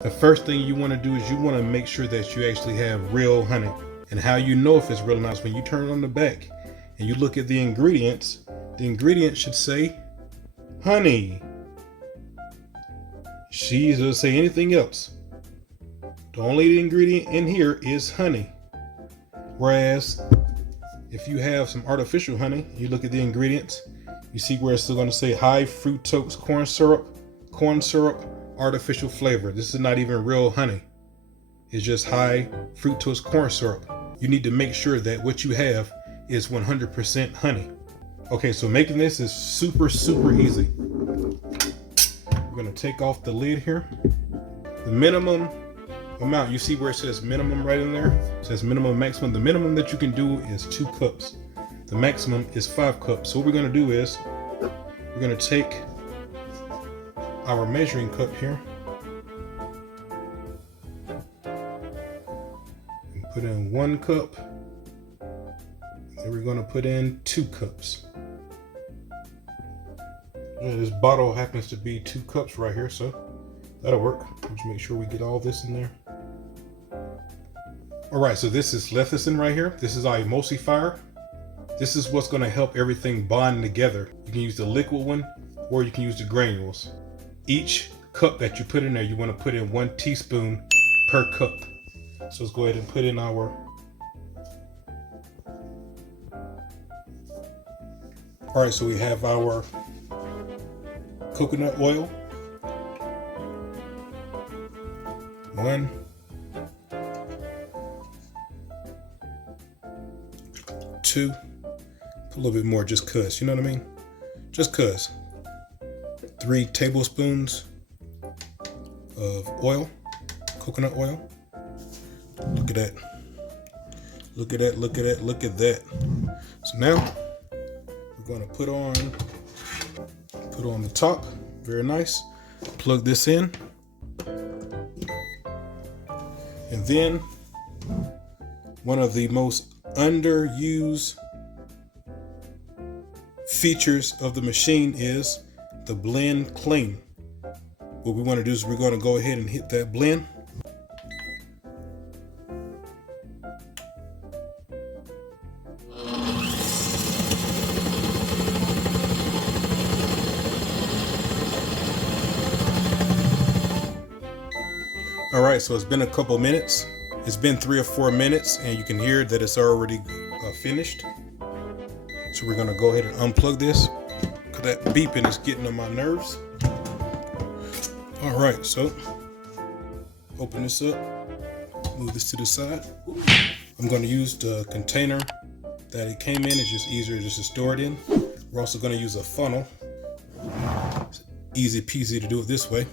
The first thing you want to do is you want to make sure that you actually have real honey. And how you know if it's real or not is when you turn it on the back and you look at the ingredients should say honey. She doesn't say anything else. The only ingredient in here is honey. Whereas if you have some artificial honey, you look at the ingredients, you see where it's still going to say high fructose corn syrup, artificial flavor. This is not even real honey. It's just high fructose corn syrup. You need to make sure that what you have is 100% honey. Okay, so making this is super easy. We're going to take off the lid here. The minimum amount, you see where it says minimum right in there? It says minimum, maximum. The minimum that you can do is 2 cups. The maximum is 5 cups. So what we're going to do is we're going to take our measuring cup here and put in 1 cup. And we're going to put in 2 cups. This bottle happens to be 2 cups right here, so that'll work. Let's make sure we get all this in there. All right, so this is lecithin right here. This is our emulsifier. This is what's going to help everything bond together. You can use the liquid one or you can use the granules. Each cup that you put in there, you want to put in 1 teaspoon per cup. So let's go ahead and put in our all right, so we have our coconut oil. 1, 2, put a little bit more just cuz, you know what I mean? Just cuz. 3 tablespoons of oil, coconut oil. Look at that. Look at that, look at that, look at that. So now we're going to put on the top. Very nice. Plug this in. And then one of the most underused features of the machine is the blend clean. What we want to do is we're going to go ahead and hit that blend. All right, so it's been a couple minutes. It's been 3 or 4 minutes and you can hear that it's already finished. So we're gonna go ahead and unplug this because that beeping is getting on my nerves. All right, so open this up, move this to the side. I'm gonna use the container that it came in. It's just easier just to store it in. We're also gonna use a funnel. It's easy peasy to do it this way.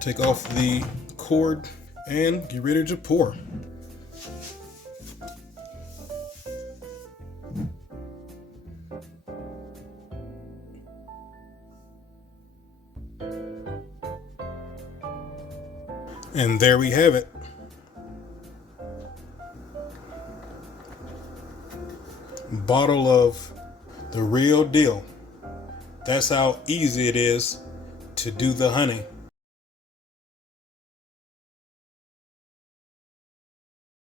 Take off the cord and get ready to pour. And there we have it. Bottle of the real deal. That's how easy it is to do the honey.